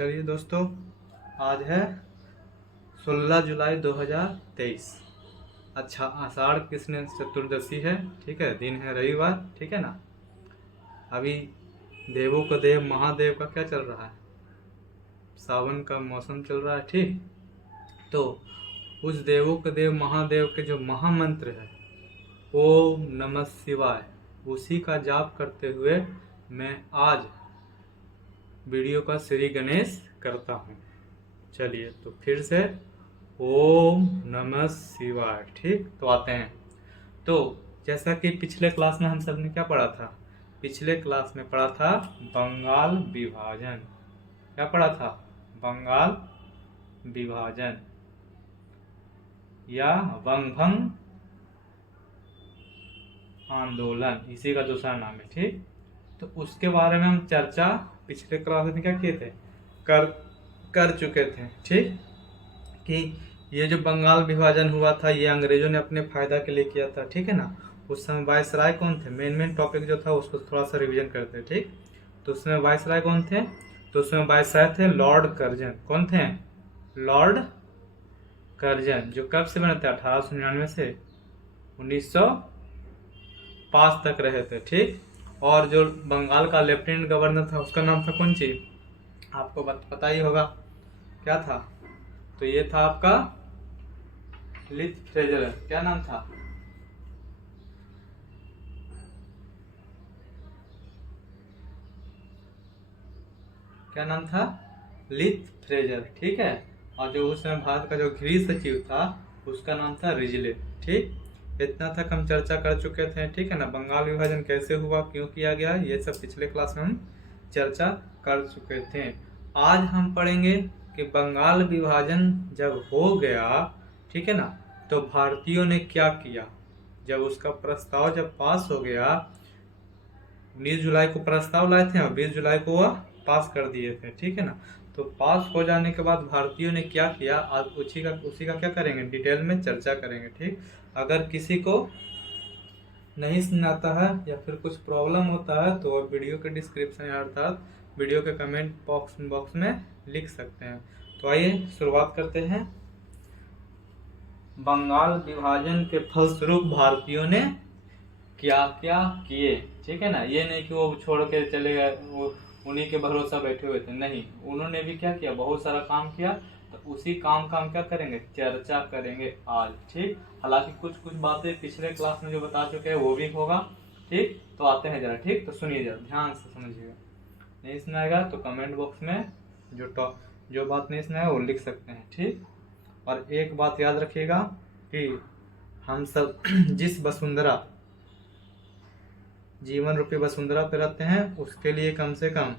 चलिए दोस्तों, आज है 16 जुलाई 2023। अच्छा, आषाढ़ कृष्ण चतुर्दशी है। ठीक है, दिन है रविवार। ठीक है ना। अभी देवों का देव महादेव का क्या चल रहा है, सावन का मौसम चल रहा है। ठीक, तो उस देवों के देव महादेव के जो महामंत्र है ओम नमः शिवाय, उसी का जाप करते हुए मैं आज वीडियो का श्री गणेश करता हूँ। चलिए तो फिर से ओम नमः शिवाय। ठीक, तो आते हैं। तो जैसा कि पिछले क्लास में हम सब ने क्या पढ़ा था, पिछले क्लास में पढ़ा था बंगाल विभाजन। क्या पढ़ा था? बंगाल विभाजन या वंगभंग आंदोलन, इसी का दूसरा नाम है। ठीक, तो उसके बारे में हम चर्चा पिछले क्लास में क्या किए थे, कर चुके थे। ठीक, कि ये जो बंगाल विभाजन हुआ था ये अंग्रेजों ने अपने फायदा के लिए किया था। ठीक है ना। उस समय वायसराय कौन थे, मेन टॉपिक जो था उसको थोड़ा सा रिवीजन करते हैं। ठीक, तो उसमें वायसराय कौन थे, तो उसमें वायसराय थे लॉर्ड कर्जन। कौन थे? लॉर्ड कर्जन, जो कब से बने थे, 1899 से 1905 तक रहे थे। ठीक, और जो बंगाल का लेफ्टिनेंट गवर्नर था उसका नाम था कौन सी, आपको पता ही होगा, क्या था? तो ये था आपका लिथ फ्रेजर। क्या नाम था? क्या नाम था? लिथ फ्रेजर। ठीक है, और जो उस समय भारत का जो गृह सचिव था उसका नाम था रिजले। ठीक, इतना तक हम चर्चा कर चुके थे। ठीक है ना। बंगाल विभाजन कैसे हुआ, क्यों किया गया, ये सब पिछले क्लास में हम चर्चा कर चुके थे। आज हम पढ़ेंगे कि बंगाल विभाजन जब हो गया, ठीक है ना, तो भारतीयों ने क्या किया। जब उसका प्रस्ताव जब पास हो गया, 19 जुलाई को प्रस्ताव लाए थे और 20 जुलाई को वह पास कर दिए थे। ठीक है ना। तो पास हो जाने के बाद भारतीयों ने क्या किया, आज उसी का क्या करेंगे, डिटेल में चर्चा करेंगे। ठीक, अगर किसी को नहीं सुनाता है या फिर कुछ प्रॉब्लम होता है तो वीडियो के डिस्क्रिप्शन अर्थात वीडियो के कमेंट बॉक्स में लिख सकते हैं। तो आइए शुरुआत करते हैं। बंगाल विभाजन के फलस्वरूप भारतीयों ने क्या क्या किए। ठीक है ना। ये नहीं कि वो छोड़ के चले गए, वो उन्हीं के भरोसा बैठे हुए थे, नहीं, उन्होंने भी क्या किया, बहुत सारा काम किया। तो उसी काम का हम क्या करेंगे, चर्चा करेंगे आज। ठीक, हालांकि कुछ बातें पिछले क्लास में जो बता चुके हैं वो भी होगा। ठीक, तो आते हैं जरा। ठीक, तो सुनिए जरा, ध्यान से समझिएगा। नहीं सुनाएगा तो कमेंट बॉक्स में जो बात नहीं सुनाएगा वो लिख सकते हैं। ठीक, और एक बात याद रखिएगा कि हम सब जिस वसुंधरा जीवन रूपी वसुंधरा पे रहते हैं उसके लिए कम से कम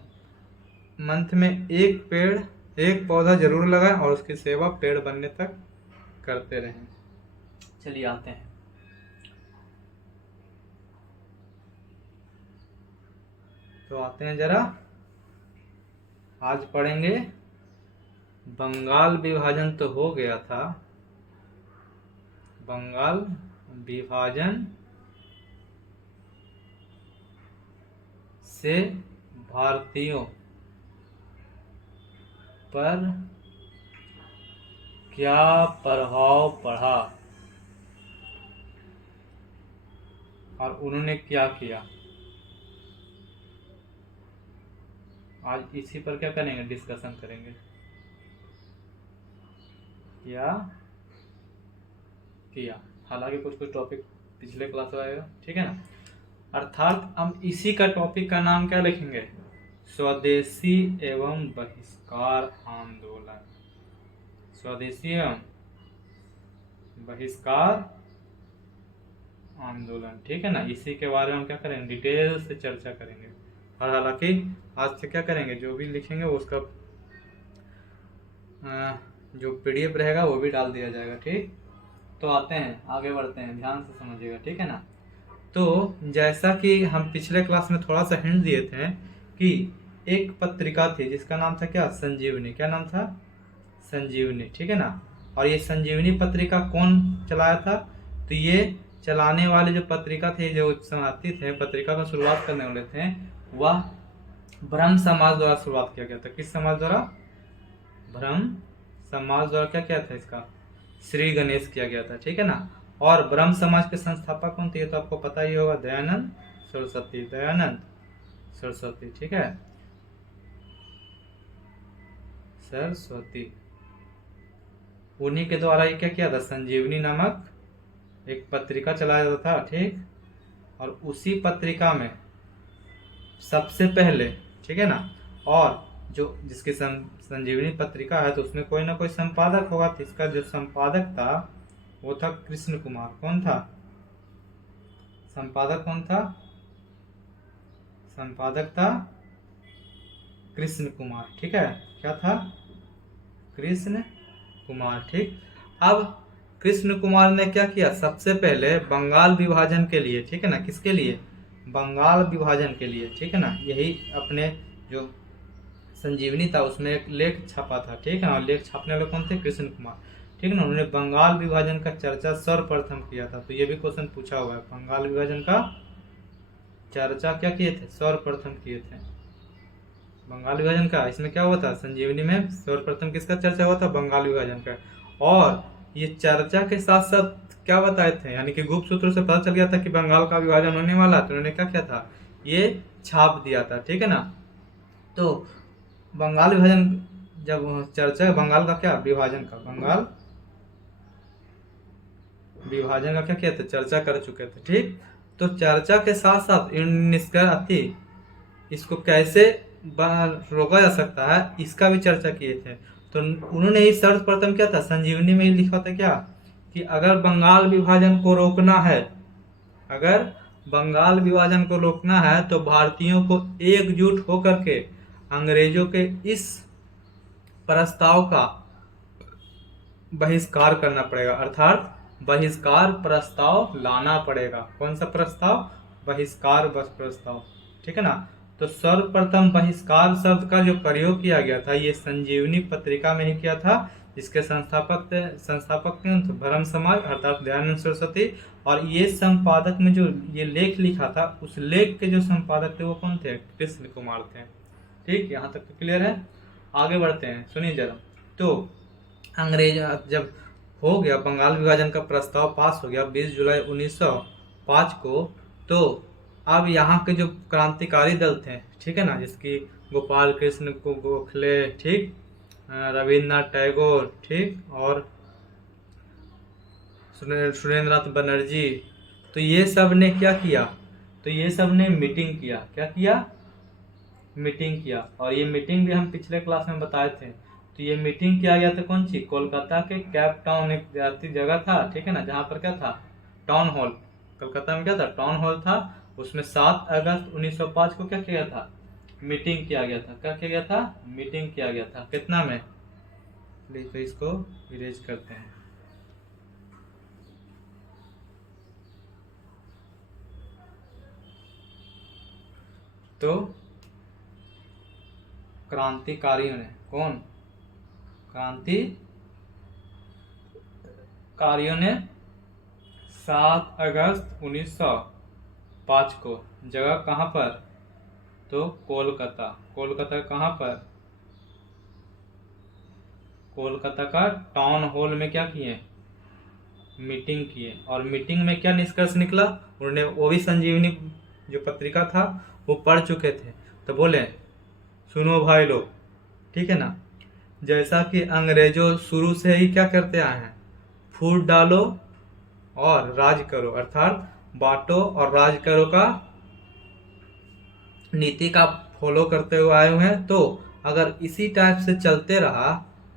मंथ में एक पौधा जरूर लगाएं और उसकी सेवा पेड़ बनने तक करते रहें। चलिए आते हैं। तो आते हैं जरा, आज पढ़ेंगे बंगाल विभाजन तो हो गया था, बंगाल विभाजन से भारतीयों पर क्या प्रभाव पड़ा और उन्होंने क्या किया, आज इसी पर क्या करेंगे, डिस्कशन करेंगे। क्या किया, हालांकि कुछ टॉपिक पिछले क्लास में आएगा। ठीक है ना। अर्थात हम इसी का टॉपिक का नाम क्या लिखेंगे, स्वदेशी एवं बहिष्कार आंदोलन। स्वदेशी एवं बहिष्कार आंदोलन। ठीक है ना। इसी के बारे में हम क्या करेंगे, डिटेल से चर्चा करेंगे। और हालांकि आज से क्या करेंगे, जो भी लिखेंगे उसका जो PDF रहेगा वो भी डाल दिया जाएगा। ठीक, तो आते हैं, आगे बढ़ते हैं, ध्यान से समझिएगा। ठीक है ना। तो जैसा कि हम पिछले क्लास में थोड़ा सा हिंट दिए थे कि एक पत्रिका थी जिसका नाम था क्या, संजीवनी। क्या नाम था? संजीवनी। ठीक है ना। और ये संजीवनी पत्रिका कौन चलाया था, तो ये चलाने वाले जो पत्रिका थे, जो शरणार्थी थे, पत्रिका का शुरुआत करने वाले थे, वह ब्रह्म समाज द्वारा शुरुआत किया गया था। किस समाज द्वारा? ब्रह्म समाज द्वारा क्या किया था इसका श्री गणेश किया गया था, ठीक है ना। और ब्रह्म समाज के संस्थापक कौन थे, ये तो आपको पता ही होगा, दयानंद सरस्वती, दयानंद सरस्वती, ठीक है, सरस्वती। उन्हीं के द्वारा ये क्या किया था, संजीवनी नामक एक पत्रिका चलाया जाता था, ठीक। और उसी पत्रिका में सबसे पहले, ठीक है ना, और जो जिसकी संजीवनी पत्रिका है तो उसमें कोई ना कोई संपादक होगा, तो इसका जो संपादक था वो था कृष्ण कुमार। कौन था संपादक, कौन था संपादक, था कृष्ण कुमार, ठीक है, क्या था, कृष्ण कुमार, ठीक। अब कृष्ण कुमार ने क्या किया, सबसे पहले बंगाल विभाजन के लिए, ठीक है ना, किसके लिए, बंगाल विभाजन के लिए, ठीक है ना, यही अपने जो संजीवनी था उसमें एक लेख छपा था, ठीक है ना, लेख छापने वाले कौन थे, कृष्ण कुमार, ठीक है ना। उन्होंने बंगाल विभाजन का चर्चा सर्वप्रथम किया था, तो ये भी क्वेश्चन पूछा हुआ है, बंगाल विभाजन का चर्चा क्या किए थे, सर्वप्रथम किए थे बंगाल विभाजन का। इसमें क्या हुआ था, संजीवनी में सर्वप्रथम किसका चर्चा हुआ था, बंगाल विभाजन का। और ये चर्चा के साथ साथ क्या बताए थे, यानी कि गुप्त सूत्रों से पता चल गया था कि बंगाल का विभाजन होने वाला, तो उन्होंने क्या किया था, ये छाप दिया था, ठीक है ना। तो बंगाल विभाजन जब चर्चा, बंगाल का क्या विभाजन का, बंगाल विभाजन का क्या किया था, चर्चा कर चुके थे, ठीक। तो चर्चा के साथ साथ निष्कर्ष इसको कैसे रोका जा सकता है इसका भी चर्चा किए थे। तो उन्होंने ही सर्वप्रथम क्या था, संजीवनी में ही लिखा था क्या, कि अगर बंगाल विभाजन को रोकना है, अगर बंगाल विभाजन को रोकना है तो भारतीयों को एकजुट होकर के अंग्रेजों के इस प्रस्ताव का बहिष्कार करना पड़ेगा, अर्थात बहिष्कार प्रस्ताव लाना पड़ेगा। कौन सा प्रस्ताव, बहिष्कार प्रस्ताव, ठीक है ना। तो सर्वप्रथम बहिष्कार शब्द का जो प्रयोग किया गया था ये संजीवनी पत्रिका में ही किया था, जिसके संस्थापक कौन थे, ब्रह्म समाज अर्थात दयानंद सरस्वती। और ये संपादक में जो ये लेख लिखा था उस लेख के जो संपादक थे वो कौन थे, कृष्ण कुमार थे, ठीक। यहाँ तक तो क्लियर है, आगे बढ़ते हैं, सुनिए जरा। तो अंग्रेज जब हो गया, बंगाल विभाजन का प्रस्ताव पास हो गया 20 जुलाई 1905 को, तो अब यहाँ के जो क्रांतिकारी दल थे, ठीक है ना, जिसकी गोपाल कृष्ण गोखले, ठीक, रविन्द्रनाथ टैगोर, ठीक, और सुरेंद्रनाथ बनर्जी, तो ये सब ने क्या किया, तो ये सब ने मीटिंग किया, क्या किया, मीटिंग किया। और ये मीटिंग भी हम पिछले क्लास में बताए थे। तो ये मीटिंग किया गया था कौन सी, कोलकाता के कैप टाउन, एक जगह था, ठीक है ना, जहाँ पर क्या था, टाउन हॉल, कोलकाता में क्या था, टाउन हॉल था। उसमें 7 अगस्त 1905 को क्या किया था, मीटिंग किया गया था, क्या किया गया था, मीटिंग किया गया था, कितना में, तो इसको इरेज करते हैं। तो क्रांतिकारियों ने, कौन, क्रांतिकारियों ने 7 अगस्त 1905 को, जगह कहाँ पर, तो कोलकाता, कोलकाता कहाँ पर, कोलकाता का टाउन हॉल में क्या किए, मीटिंग किए। और मीटिंग में क्या निष्कर्ष निकला, उन्होंने वो भी संजीवनी जो पत्रिका था वो पढ़ चुके थे, तो बोले सुनो भाई लोग, ठीक है ना, जैसा कि अंग्रेजों शुरू से ही क्या करते आए हैं, फूट डालो और राज करो, अर्थात बांटो और राज करो का नीति का फॉलो करते हुए आए हुए हैं। तो अगर इसी टाइप से चलते रहा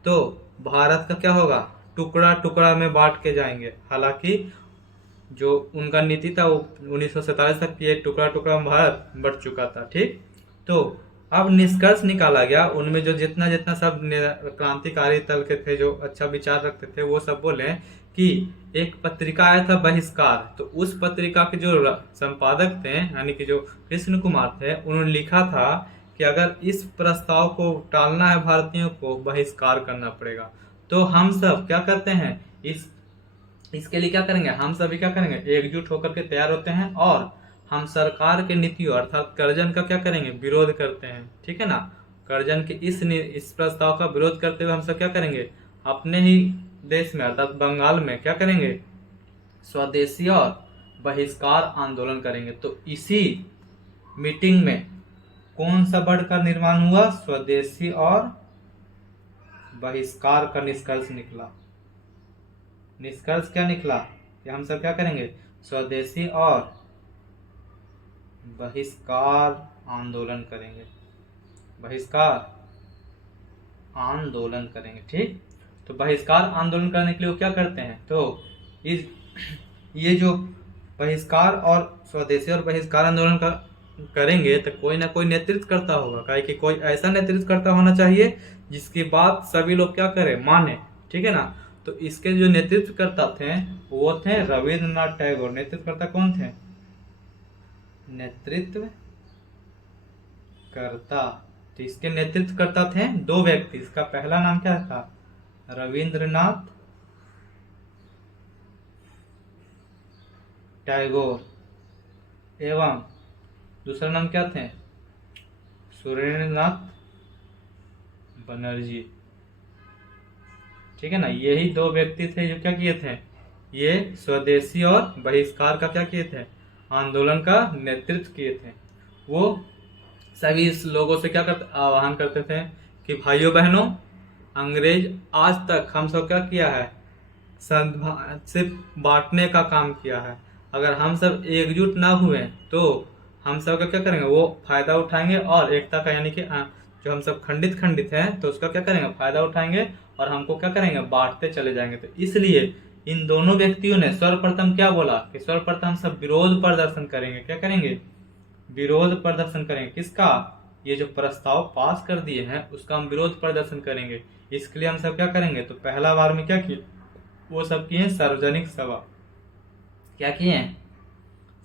तो भारत का क्या होगा, टुकड़ा टुकड़ा में बांट के जाएंगे। हालांकि जो उनका नीति था वो 1947 तक ये टुकड़ा टुकड़ा में भारत बढ़ चुका था, ठीक। तो अब निष्कर्ष निकाला गया, उनमें जो जितना जितना सब क्रांतिकारी दल के थे जो अच्छा विचार रखते थे वो सब बोले कि एक पत्रिका आया था बहिष्कार, तो उस पत्रिका के जो संपादक थे यानी कि जो कृष्ण कुमार थे, उन्होंने लिखा था कि अगर इस प्रस्ताव को टालना है भारतीयों को बहिष्कार करना पड़ेगा। तो हम सब क्या करते हैं, इसके लिए क्या करेंगे, हम सभी क्या करेंगे, एकजुट होकर के तैयार होते हैं और हम सरकार के नीतियों अर्थात कर्जन का क्या करेंगे, विरोध करते हैं, ठीक है ना। कर्जन के इस प्रस्ताव का विरोध करते हुए हम सब क्या करेंगे, अपने ही देश में अर्थात बंगाल में क्या करेंगे, स्वदेशी और बहिष्कार आंदोलन करेंगे। तो इसी मीटिंग में कौन सा वर्ड का निर्माण हुआ, स्वदेशी और बहिष्कार का निष्कर्ष निकला। निष्कर्ष क्या निकला कि हम सब क्या करेंगे, स्वदेशी और बहिष्कार आंदोलन करेंगे, बहिष्कार आंदोलन करेंगे। ठीक, तो बहिष्कार आंदोलन करने के लिए वो क्या करते हैं, तो ये जो बहिष्कार और स्वदेशी और बहिष्कार आंदोलन का करेंगे तो कोई ना कोई नेतृत्व करता होगा, काहे कि कोई ऐसा नेतृत्व करता होना चाहिए जिसकी बात सभी लोग क्या करें, माने। ठीक है ना, तो इसके जो नेतृत्व करता थे वो थे रविंद्रनाथ टैगोर। नेतृत्व करता कौन थे, नेतृत्व करता, तो इसके नेतृत्व करता थे दो व्यक्ति। इसका पहला नाम क्या था, रविंद्रनाथ टैगोर, एवं दूसरा नाम क्या थे, सुरेंद्रनाथ बनर्जी। ठीक है ना, यही दो व्यक्ति थे जो क्या किए थे, ये स्वदेशी और बहिष्कार का क्या किए थे, आंदोलन का नेतृत्व किए थे। वो सभी इस लोगों से क्या करते, आह्वान करते थे कि भाइयों बहनों, अंग्रेज आज तक हम सब क्या किया है, सिर्फ बांटने का काम किया है। अगर हम सब एकजुट ना हुए तो हम सब का क्या करेंगे, वो फायदा उठाएंगे और एकता का, यानी कि जो हम सब खंडित हैं तो उसका क्या करेंगे, फायदा उठाएंगे और हमको क्या करेंगे, बांटते चले जाएंगे। तो इसलिए इन दोनों व्यक्तियों ने सर्वप्रथम क्या बोला कि सर्वप्रथम हम सब विरोध प्रदर्शन करेंगे। क्या करेंगे, विरोध प्रदर्शन करेंगे। किसका, ये जो प्रस्ताव पास कर दिए हैं उसका हम विरोध प्रदर्शन करेंगे। इसके लिए हम सब क्या करेंगे, तो पहला बार में क्या किए, वो सब किए सार्वजनिक सभा। क्या किए,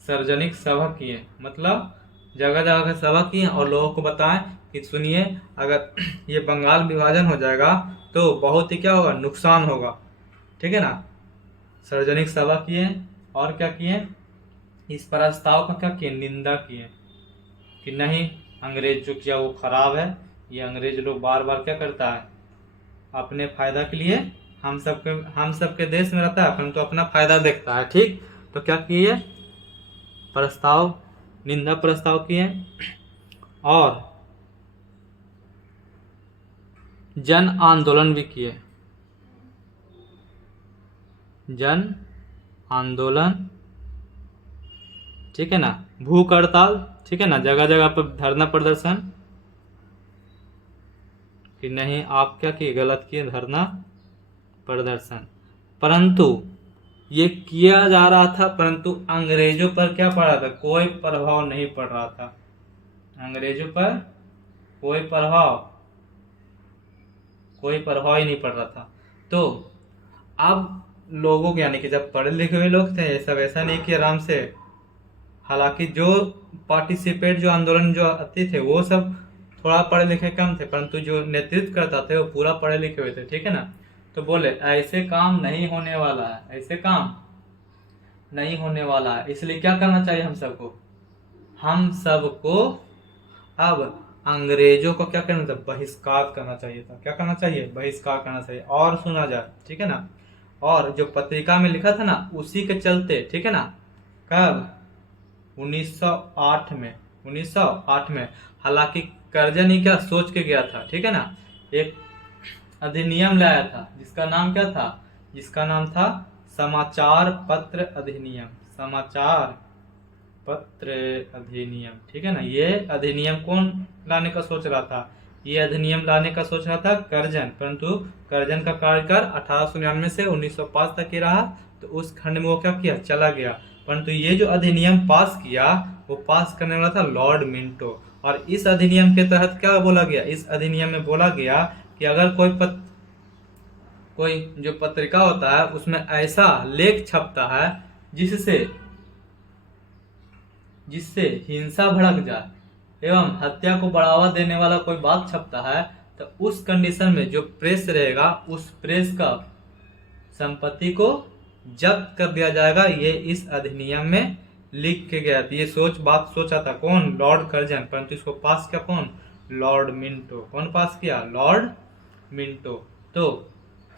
सार्वजनिक सभा किए, मतलब जगह जगह सभा किए और लोगों को बताएं कि सुनिए, अगर ये बंगाल विभाजन हो जाएगा तो बहुत ही क्या होगा, नुकसान होगा। ठीक है ना, सार्वजनिक सभा किए और क्या किए, इस प्रस्ताव का क्या किए, निंदा किए कि नहीं, अंग्रेज जो किया वो खराब है। ये अंग्रेज लोग बार बार क्या करता है, अपने फायदा के लिए हम सबके देश में रहता है परंतु अपना फायदा देखता है। ठीक, तो क्या किए, प्रस्ताव, निंदा प्रस्ताव किए और जन आंदोलन भी किए, जन आंदोलन। ठीक है ना, भूख हड़ताल। ठीक है ना, जगह जगह पर धरना प्रदर्शन कि नहीं आप क्या किए, गलत किए, धरना प्रदर्शन। परंतु ये किया जा रहा था परंतु अंग्रेजों पर क्या पड़ रहा था, कोई प्रभाव नहीं पड़ रहा था। अंग्रेजों पर कोई प्रभाव ही नहीं पड़ रहा था। तो अब लोगों के, यानी कि जब पढ़े लिखे हुए लोग थे, ये सब ऐसा नहीं कि आराम से, हालांकि जो पार्टिसिपेट, जो आंदोलन जो आते थे वो सब थोड़ा पढ़े लिखे कम थे, परंतु जो नेतृत्व करता थे वो पूरा पढ़े लिखे हुए थे। ठीक है ना, तो बोले ऐसे काम नहीं होने वाला है, ऐसे काम नहीं होने वाला है। इसलिए क्या करना चाहिए हम सबको, हम सबको अब अंग्रेजों को क्या करना था, बहिष्कार करना चाहिए था। क्या करना चाहिए, बहिष्कार करना चाहिए और सुना जाए। ठीक है ना, और जो पत्रिका में लिखा था ना उसी के चलते, ठीक है ना, कब 1908 में, 1908 में। हालांकि कर्जन ही क्या सोच के गया था, ठीक है ना, एक अधिनियम लाया था जिसका नाम क्या था, जिसका नाम था समाचार पत्र अधिनियम, समाचार पत्र अधिनियम। ठीक है ना, ये अधिनियम कौन लाने का सोच रहा था, ये अधिनियम लाने का सोच रहा था कर्जन, परंतु कर्जन का कार्यकाल 1899 से 1905 तक ही रहा। तो उस खंड में वो क्या किया, चला गया। परंतु ये जो अधिनियम पास किया वो पास करने वाला था लॉर्ड मिंटो। और इस अधिनियम के तहत क्या बोला गया, इस अधिनियम में बोला गया कि अगर कोई जो पत्रिका होता है उसमें ऐसा लेख छपता है जिससे हिंसा भड़क जाए एवं हत्या को बढ़ावा देने वाला कोई बात छपता है, तो उस कंडीशन में जो प्रेस रहेगा उस प्रेस का संपत्ति को जब्त कर दिया जाएगा। ये इस अधिनियम में लिख के गया था। ये बात सोचा था कौन, लॉर्ड कर्जन, परंतु इसको पास किया कौन, लॉर्ड मिंटो। कौन पास किया? Lord Minto. तो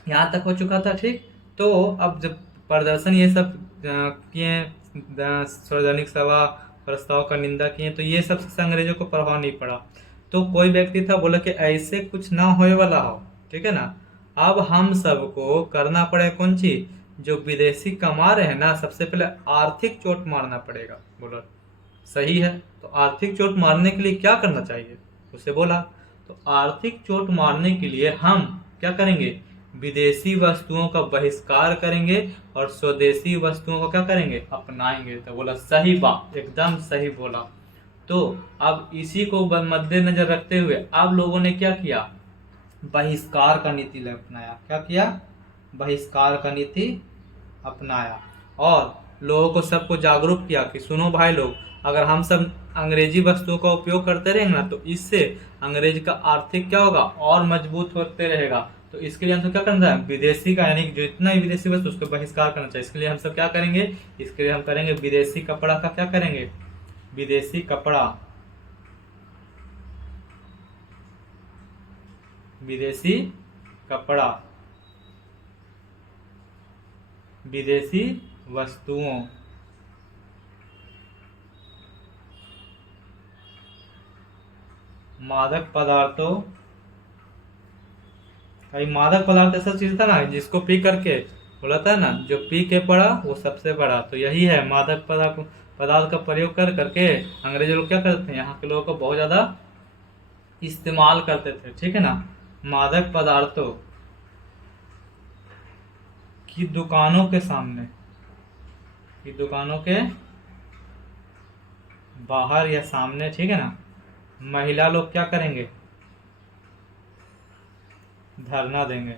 यहाँ तक हो चुका था, ठीक। तो अब जब प्रदर्शन ये सब किए, सार्वजनिक सभा प्रस्ताव का निंदा किए, तो ये सब से अंग्रेजों को प्रभाव नहीं पड़ा। तो कोई व्यक्ति था, बोला कि ऐसे कुछ ना होए वाला हो, ठीक है ना। अब हम सबको करना पड़े कौन चीज? जो विदेशी कमा रहे हैं ना, सबसे पहले आर्थिक चोट मारना पड़ेगा। बोला सही है। तो आर्थिक चोट मारने के लिए क्या करना चाहिए? उसे बोला तो आर्थिक चोट मारने के लिए हम क्या करेंगे? विदेशी वस्तुओं का बहिष्कार करेंगे और स्वदेशी वस्तुओं को क्या करेंगे? अपनाएंगे। तो बोला सही बात, एकदम सही बोला। तो अब इसी को मद्देनजर रखते हुए अब लोगों ने क्या किया? बहिष्कार का नीति अपनाया। क्या किया? बहिष्कार का नीति अपनाया और लोगों को, सबको जागरूक किया कि सुनो भाई लोग, अगर हम सब अंग्रेजी वस्तुओं का उपयोग करते रहेंगे ना, तो इससे अंग्रेज का आर्थिक क्या होगा? और मजबूत होते रहेगा। तो इसके लिए हमको क्या करना है? विदेशी का, यानी जो इतना ही विदेशी वस्तु, उसको बहिष्कार करना चाहिए। इसके लिए हम सब क्या करेंगे? इसके लिए हम करेंगे विदेशी कपड़ा का क्या करेंगे? विदेशी कपड़ा, विदेशी कपड़ा, विदेशी वस्तुओं, मादक पदार्थों, कई मादक पदार्थ ऐसा चीज था ना जिसको पी करके, बोला था ना, जो पी के पड़ा वो सबसे बड़ा। तो यही है, मादक पदार्थ का प्रयोग कर करके अंग्रेज लोग क्या करते हैं? यहाँ के लोगों को बहुत ज्यादा इस्तेमाल करते थे, ठीक है ना। मादक पदार्थों की दुकानों के सामने, की दुकानों के बाहर या सामने, ठीक है ना, महिला लोग क्या करेंगे? धरना देंगे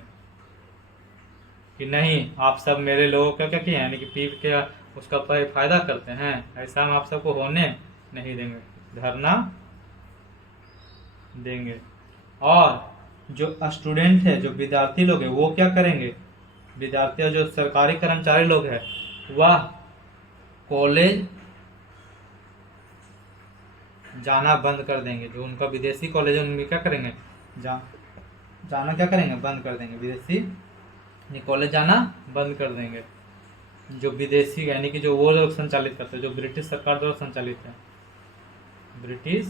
कि नहीं, आप सब मेरे लोगों का क्या किए, यानी कि पी के उसका फायदा करते हैं, ऐसा हम आप सबको होने नहीं देंगे। धरना देंगे। और जो स्टूडेंट है, जो विद्यार्थी लोग हैं, वो क्या करेंगे? विद्यार्थी और जो सरकारी कर्मचारी लोग हैं, वह कॉलेज जाना बंद कर देंगे। जो उनका विदेशी कॉलेज है, उनमें क्या करेंगे? जाना क्या करेंगे? बंद कर देंगे। विदेशी कॉलेज जाना बंद कर देंगे। जो विदेशी, यानी कि जो वो लोग संचालित करते हैं, जो ब्रिटिश सरकार द्वारा संचालित है, ब्रिटिश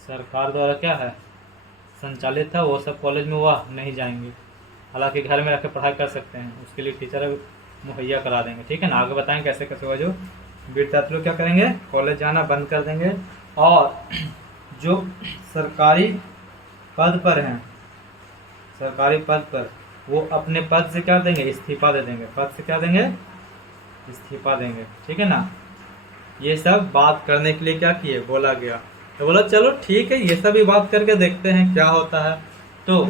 सरकार द्वारा क्या है? संचालित है, वो सब कॉलेज में वह नहीं जाएंगे। हालांकि घर में रह के पढ़ाई कर सकते हैं, उसके लिए टीचर मुहैया करा देंगे, ठीक है ना। आगे बताएंगे कैसे कैसे होगा। जो विद्यार्थी लोग क्या करेंगे? कॉलेज जाना बंद कर देंगे। और जो सरकारी पद पर हैं, सरकारी पद पर, वो अपने पद से क्या देंगे? इस्तीफा दे देंगे। पद से क्या देंगे? इस्तीफा देंगे, ठीक है ना। ये सब बात करने के लिए क्या किए? बोला गया। तो बोला चलो ठीक है, ये सब भी बात करके देखते हैं क्या होता है। तो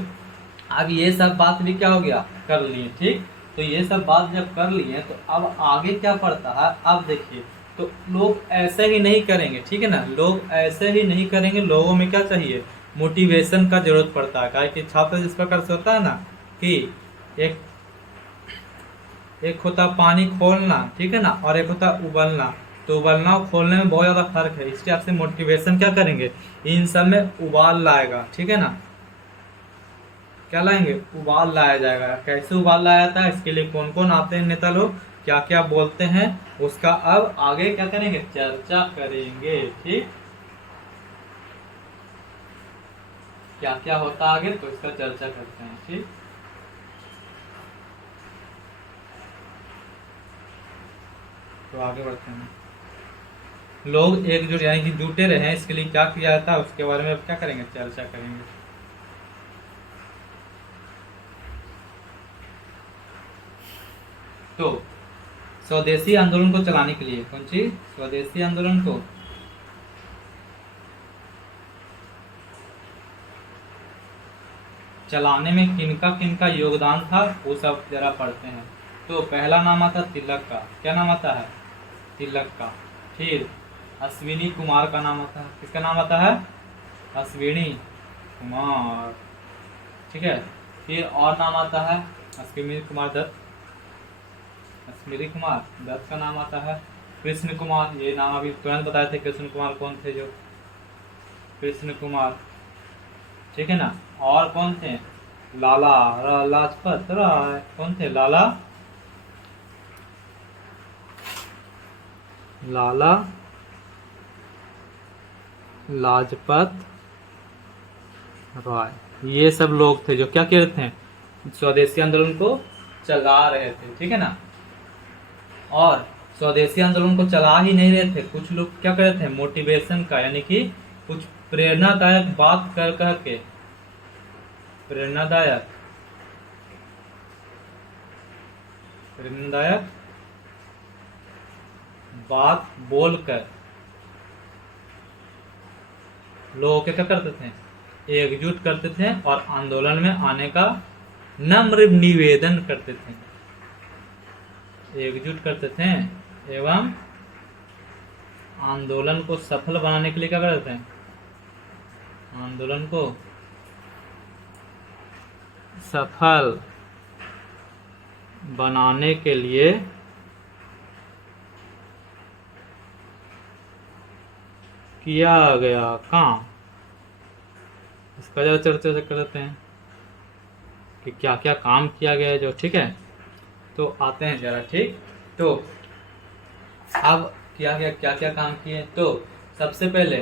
अब ये सब बात भी क्या हो गया? कर लिए, ठीक। तो ये सब बात जब कर लिए, तो अब आगे क्या पड़ता है? अब देखिए, तो लोग ऐसे ही नहीं करेंगे, ठीक है ना। लोग ऐसे ही नहीं करेंगे, लोगों में क्या चाहिए? मोटिवेशन का जरूरत पड़ता है। क्या कि छात्र जिस प्रकार से होता है ना, कि एक होता पानी खोलना, ठीक है ना, और एक होता उबलना। तो उबलना और खोलने में बहुत ज्यादा फर्क है, इसलिए आपसे मोटिवेशन क्या करेंगे? इन सब में उबाल लाएगा, ठीक है ना। क्या लाएंगे? उबाल लाया जाएगा। कैसे उबाल लाया जाता है, इसके लिए कौन कौन आते हैं नेता लोग, क्या क्या बोलते हैं, उसका अब आगे क्या करेंगे? चर्चा करेंगे, ठीक। क्या क्या होता आगे, तो इसका चर्चा करते हैं, ठीक। तो आगे बढ़ते हैं। लोग एकजुट, यानी कि जुटे रहे, इसके लिए क्या किया जाता है, उसके बारे में अब क्या करेंगे? चर्चा करेंगे। तो स्वदेशी आंदोलन को चलाने के लिए, कौन सी? स्वदेशी आंदोलन को चलाने में किनका योगदान था, वो सब जरा पढ़ते हैं। तो पहला नाम आता तिलक का। क्या नाम आता है? तिलक का। फिर अश्विनी कुमार का नाम आता है। किसका नाम आता है? अश्विनी कुमार, ठीक है। फिर और नाम आता है अश्विनी कुमार दत्त, अश्विनी कुमार दत्त का नाम आता है। कृष्ण कुमार, ये नाम अभी तुरंत बताए थे, कृष्ण कुमार कौन थे, जो कृष्ण कुमार, ठीक है ना। और कौन थे, लाला लाजपत राय, कौन थे, लाला लाजपत राय, ये सब लोग थे जो क्या कह रहे थे, स्वदेशी आंदोलन को चला रहे थे, ठीक है ना। और स्वदेशी आंदोलन को चला ही नहीं रहे थे, कुछ लोग क्या कर रहे थे, मोटिवेशन का, यानी कि कुछ प्रेरणादायक बात कर कह के, प्रेरणादायक बात बोलकर लोगों के क्या करते थे, एकजुट करते थे और आंदोलन में आने का नम्र निवेदन करते थे, एकजुट करते थे एवं आंदोलन को सफल बनाने के लिए क्या करते थे, आंदोलन को सफल बनाने के लिए किया गया काम, इसका जो चर्चा करते हैं कि क्या क्या काम किया गया है जो, ठीक है। तो आते हैं जरा, ठीक। तो अब किया गया, क्या क्या काम किए, तो सबसे पहले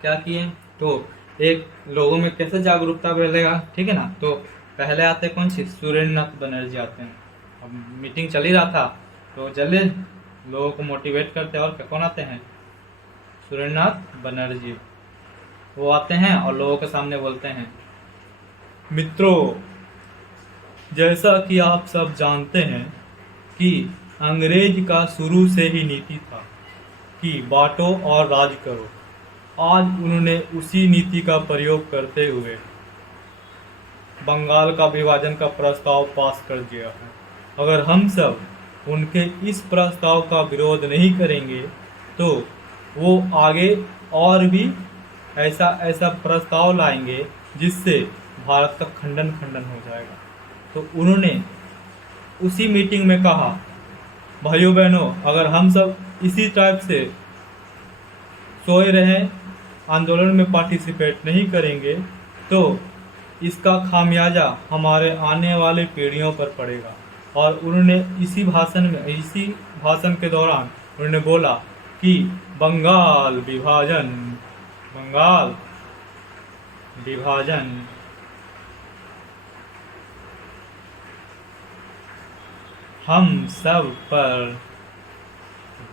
क्या किए, तो एक लोगों में कैसे जागरूकता बढ़ेगा, ठीक है ना। तो पहले आते कौन सी, सुरेंद्रनाथ बनर्जी आते हैं। अब मीटिंग चल ही रहा था तो जल्दी लोगों को मोटिवेट करते हैं, और कौन आते हैं, सुरेंद्रनाथ बनर्जी। वो आते हैं और लोगों के सामने बोलते हैं, मित्रों, जैसा कि आप सब जानते हैं कि अंग्रेज का शुरू से ही नीति था कि बांटो और राज करो। आज उन्होंने उसी नीति का प्रयोग करते हुए बंगाल का विभाजन का प्रस्ताव पास कर दिया है। अगर हम सब उनके इस प्रस्ताव का विरोध नहीं करेंगे तो वो आगे और भी ऐसा ऐसा प्रस्ताव लाएंगे जिससे भारत का खंडन हो जाएगा। तो उन्होंने उसी मीटिंग में कहा, भाइयों बहनों, अगर हम सब इसी टाइप से सोए रहें, आंदोलन में पार्टिसिपेट नहीं करेंगे, तो इसका खामियाजा हमारे आने वाले पीढ़ियों पर पड़ेगा। और उन्होंने इसी भाषण के दौरान उन्होंने बोला कि बंगाल विभाजन हम सब पर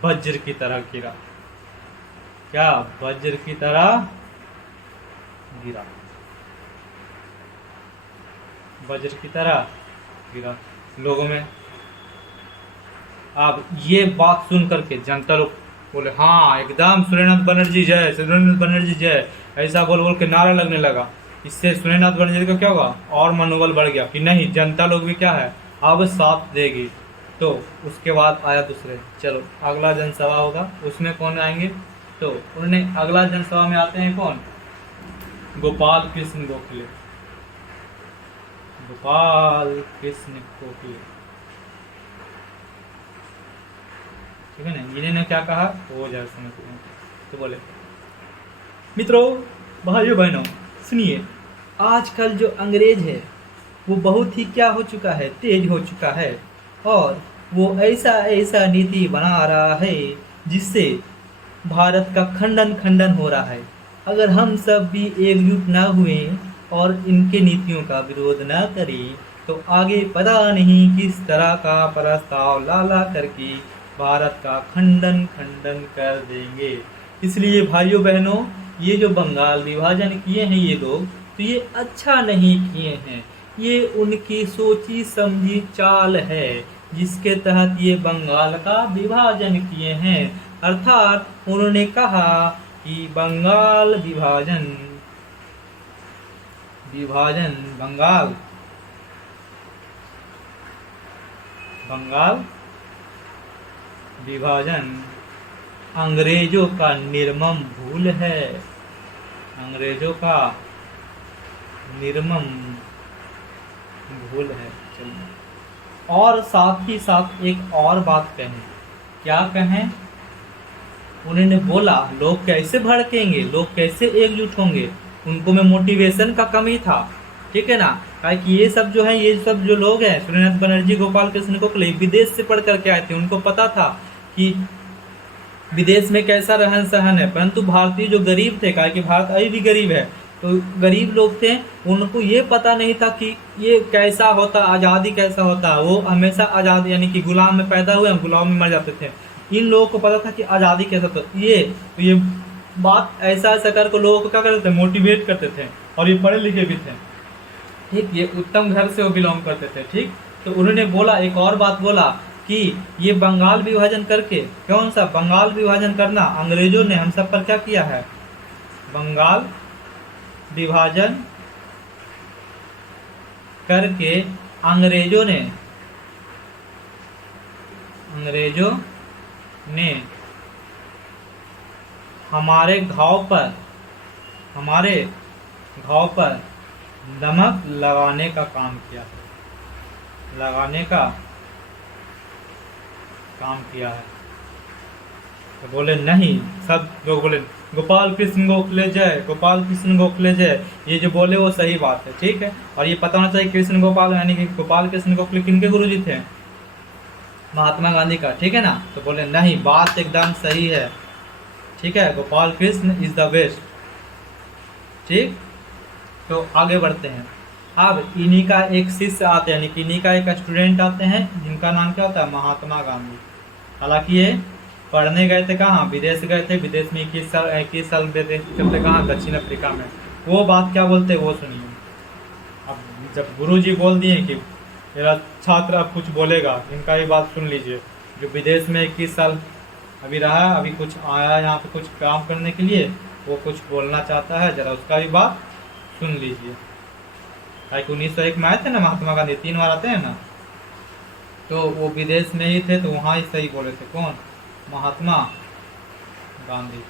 वज्र की तरह गिरा। क्या, वज्र की तरह गिरा, वज्र की तरह गिरा लोगों में। अब ये बात सुन करके जनता लोग बोले, हाँ एकदम सुरेंद्रनाथ बनर्जी जय, सुरेंद्रनाथ बनर्जी जय, ऐसा बोल बोल के नारा लगने लगा। इससे सुरेंद्रनाथ बनर्जी का क्या होगा, और मनोबल बढ़ गया कि नहीं, जनता लोग भी क्या है, अब साथ देगी। तो उसके बाद आया दूसरे, चलो अगला जनसभा होगा, उसमें कौन आएंगे, तो उन्होंने अगला जनसभा में आते हैं कौन, गोपाल कृष्ण गोखले। ठीक है ना। इन्होंने क्या कहा वो जरा समझते हैं। तो बोले, मित्रों, भाइयों बहनों, सुनिए, आजकल जो अंग्रेज है वो बहुत ही क्या हो चुका है, तेज हो चुका है, और वो ऐसा ऐसा नीति बना रहा है जिससे भारत का खंडन हो रहा है। अगर हम सब भी एकजुट ना हुए और इनके नीतियों का विरोध ना करें तो आगे पता नहीं किस तरह का प्रस्ताव ला करके भारत का खंडन कर देंगे। इसलिए भाइयों बहनों, ये जो बंगाल विभाजन किए हैं ये लोग, तो ये अच्छा नहीं किए हैं, ये उनकी सोची समझी चाल है जिसके तहत ये बंगाल का विभाजन किए हैं। अर्थात उन्होंने कहा कि बंगाल विभाजन अंग्रेजों का निर्मम भूल है, अंग्रेजों का निर्मम भूल है। चलिए और साथ ही साथ एक और बात कहें। क्या कहें? उन्होंने बोला लोग कैसे भड़केंगे, लोग कैसे एकजुट होंगे, उनको में मोटिवेशन का कमी था, ठीक है ना। कि ये सब जो है, ये सब जो लोग हैं, सूर्यनाथ बनर्जी, गोपाल कृष्ण गोखले, विदेश से पढ़ करके आए थे, उनको पता था कि विदेश में कैसा रहन सहन है, परंतु भारतीय जो गरीब थे, कि भारत अभी भी गरीब है, तो गरीब लोग थे, उनको ये पता नहीं था कि ये कैसा होता, आज़ादी कैसा होता। वो हमेशा आज़ाद यानी कि गुलाम में पैदा हुए, गुलाम में मर जाते थे। इन लोगों को पता था कि आज़ादी कैसा था। ये बात ऐसा कर लोगों को क्या करते थे, मोटिवेट करते थे, और ये पढ़े लिखे भी थे, ठीक। ये उत्तम घर से वो बिलोंग करते थे, ठीक। तो उन्होंने बोला, एक और बात बोला कि ये बंगाल विभाजन करके, कौन सा बंगाल विभाजन करना, अंग्रेजों ने हम सब पर क्या किया है, बंगाल विभाजन करके अंग्रेजों ने हमारे घाव पर नमक लगाने का काम किया है, तो बोले नहीं, सब लोग बोले गोपाल कृष्ण गोखले जय, गोपाल कृष्ण गोखले जय। ये जो बोले वो सही बात है, ठीक है। और ये पता होना चाहिए कृष्ण गोपाल यानी कि गोपाल कृष्ण गोखले किनके गुरुजी थे, महात्मा गांधी का, ठीक है ना। तो बोले नहीं, बात एकदम सही है, ठीक है, Gopal Krishna is the best, ठीक। तो आगे बढ़ते हैं। अब इन्हीं का एक शिष्य आते हैं, यानी कि इन्हीं का एक स्टूडेंट आते हैं, जिनका नाम क्या होता है, महात्मा गांधी। हालांकि ये पढ़ने गए थे कहाँ, विदेश गए थे, विदेश में 21 साल चलते कहाँ, दक्षिण अफ्रीका में। वो बात क्या बोलते वो सुनिए। अब जब गुरुजी बोल दिए कि मेरा छात्र अब कुछ बोलेगा, इनका ये बात सुन लीजिए। जो विदेश में 21 साल अभी रहा, अभी कुछ आया यहाँ पे कुछ काम करने के लिए, वो कुछ बोलना चाहता है, जरा उसका भी बात सुन लीजिए। 1901 में आए थे ना महात्मा गांधी, 3 बार आते हैं ना, तो वो विदेश में ही थे, तो वहाँ ही सही बोले थे। कौन? महात्मा गांधी।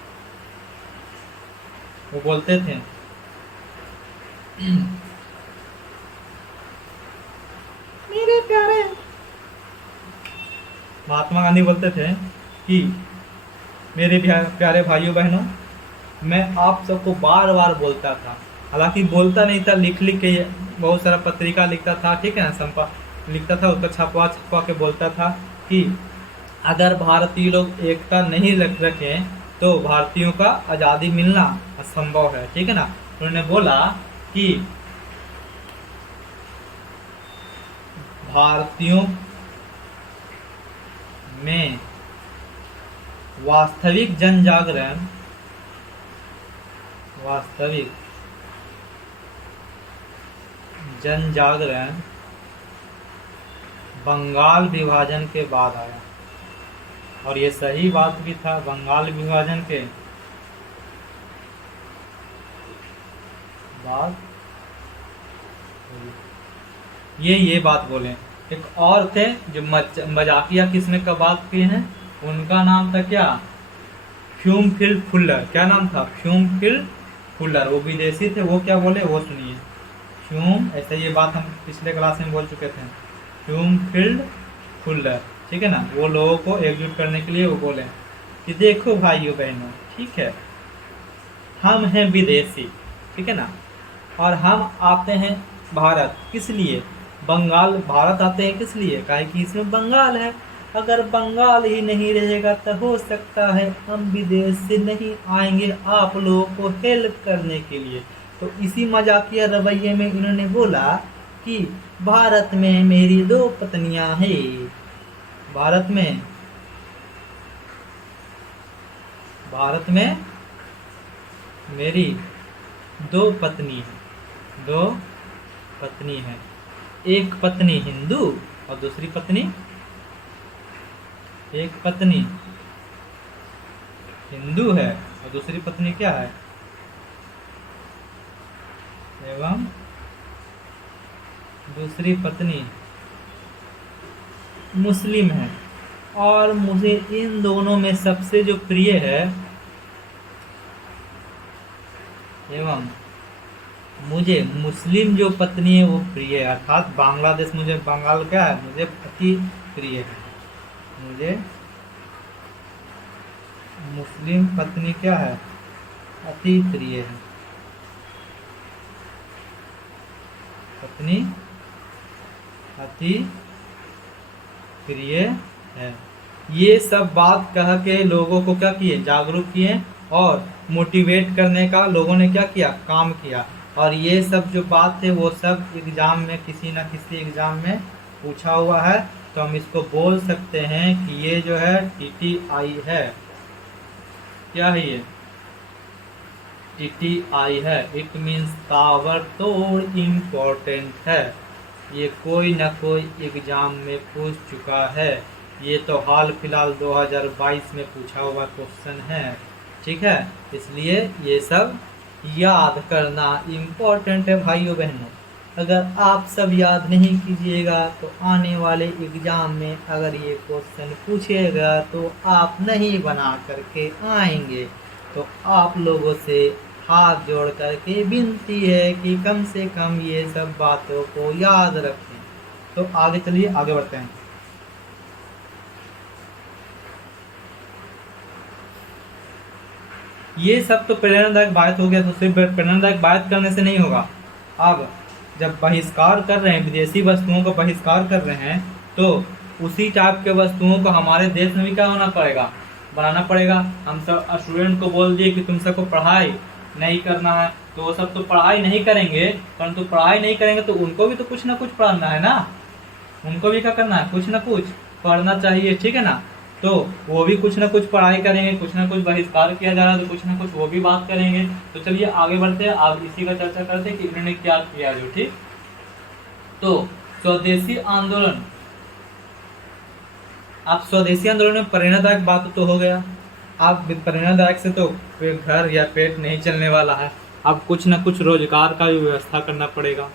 वो बोलते थे मेरे प्यारे, महात्मा गांधी बोलते थे कि मेरे प्यारे भाइयों बहनों, मैं आप सबको बार बार बोलता था, हालांकि बोलता नहीं था, लिख के बहुत सारा पत्रिका लिखता था, ठीक है ना, लिखता था, उसका छपवा के बोलता था कि अगर भारतीय लोग एकता नहीं रखें तो भारतीयों का आज़ादी मिलना असंभव है, ठीक है ना। उन्होंने बोला कि भारतीयों में वास्तविक जन जागरण बंगाल विभाजन के बाद आया, और ये सही बात भी था। बंगाल विभाजन के बाद ये बात बोले। एक और थे जो मजाकिया किस्म का बात किए हैं, उनका नाम था क्या, फ्यूमफील्ड फुलर। क्या नाम था? फ्यूमफील्ड फुलर। वो विदेशी थे, वो क्या बोले वो सुनिए। ऐसे ये बात हम पिछले क्लास में बोल चुके थे, फ्यूमफील्ड फुलर, ठीक है ना। वो लोगों को एकजुट करने के लिए वो बोले कि देखो भाइयों बहनों, ठीक है, हम हैं विदेशी, ठीक है ना, और हम आते हैं भारत, किस लिए, बंगाल भारत आते हैं किस लिए, काहे कि इसमें बंगाल है। अगर बंगाल ही नहीं रहेगा तो हो सकता है हम विदेश से नहीं आएंगे आप लोगों को हेल्प करने के लिए। तो इसी मजाकिया रवैये में इन्होंने बोला कि भारत में मेरी 2 पत्नियां हैं, भारत में मेरी 2 पत्नी हैं, एक पत्नी हिंदू और दूसरी पत्नी, एक पत्नी हिंदू है और दूसरी पत्नी क्या है, एवं दूसरी पत्नी मुस्लिम है, और मुझे इन दोनों में सबसे जो प्रिय है एवं मुझे मुस्लिम जो पत्नी है वो प्रिय है, अर्थात बांग्लादेश मुझे, बंगाल क्या है, मुझे अति प्रिय है। मुझे मुस्लिम पत्नी क्या है, अति प्रिय है। पत्नी अति प्रिय है। ये सब बात कह के लोगों को क्या किए, जागरूक किए और मोटिवेट करने का लोगों ने क्या किया, काम किया। और ये सब जो बात है वो सब एग्जाम में, किसी न किसी एग्जाम में पूछा हुआ है। तो हम इसको बोल सकते हैं कि ये जो है TTI है। क्या है ये, TTI है। इट मीन्स ताबड़तोड़ इम्पोर्टेंट है। ये कोई ना कोई एग्जाम में पूछ चुका है। ये तो हाल फिलहाल 2022 में पूछा हुआ क्वेश्चन है, ठीक है। इसलिए ये सब याद करना इम्पोर्टेंट है भाइयों बहनों। अगर आप सब याद नहीं कीजिएगा तो आने वाले एग्जाम में अगर ये क्वेश्चन पूछेगा तो आप नहीं बना करके आएंगे। तो आप लोगों से हाथ जोड़ करके विनती है कि कम से कम ये सब बातों को याद रखें। तो आगे चलिए, आगे बढ़ते हैं। ये सब तो प्रेरणादायक बात हो गया, तो सिर्फ प्रेरणादायक बात करने से नहीं होगा। अब जब बहिष्कार कर रहे हैं, विदेशी वस्तुओं का बहिष्कार कर रहे हैं, तो उसी टाइप के वस्तुओं को हमारे देश में भी क्या होना पड़ेगा, बनाना पड़ेगा। हम सब स्टूडेंट को बोल दिए कि तुम सबको पढ़ाई नहीं करना है, तो वो सब तो पढ़ाई नहीं करेंगे, परंतु पढ़ाई नहीं करेंगे तो उनको भी तो कुछ ना कुछ पढ़ाना है ना। उनको भी क्या करना है, कुछ ना कुछ पढ़ना चाहिए, ठीक है ना। तो वो भी कुछ ना कुछ पढ़ाई करेंगे, कुछ ना कुछ बहिष्कार किया जा रहा है तो कुछ ना कुछ वो भी बात करेंगे। तो चलिए आगे बढ़ते हैं, आप इसी का चर्चा करते हैं कि इन्होंने क्या किया जो, ठीक। तो स्वदेशी आंदोलन, आप स्वदेशी आंदोलन में प्रेरणादायक बात तो हो गया। आप प्रेरणादायक से तो घर या पेट नहीं चलने वाला है, अब कुछ ना कुछ रोजगार का भी व्यवस्था करना पड़ेगा।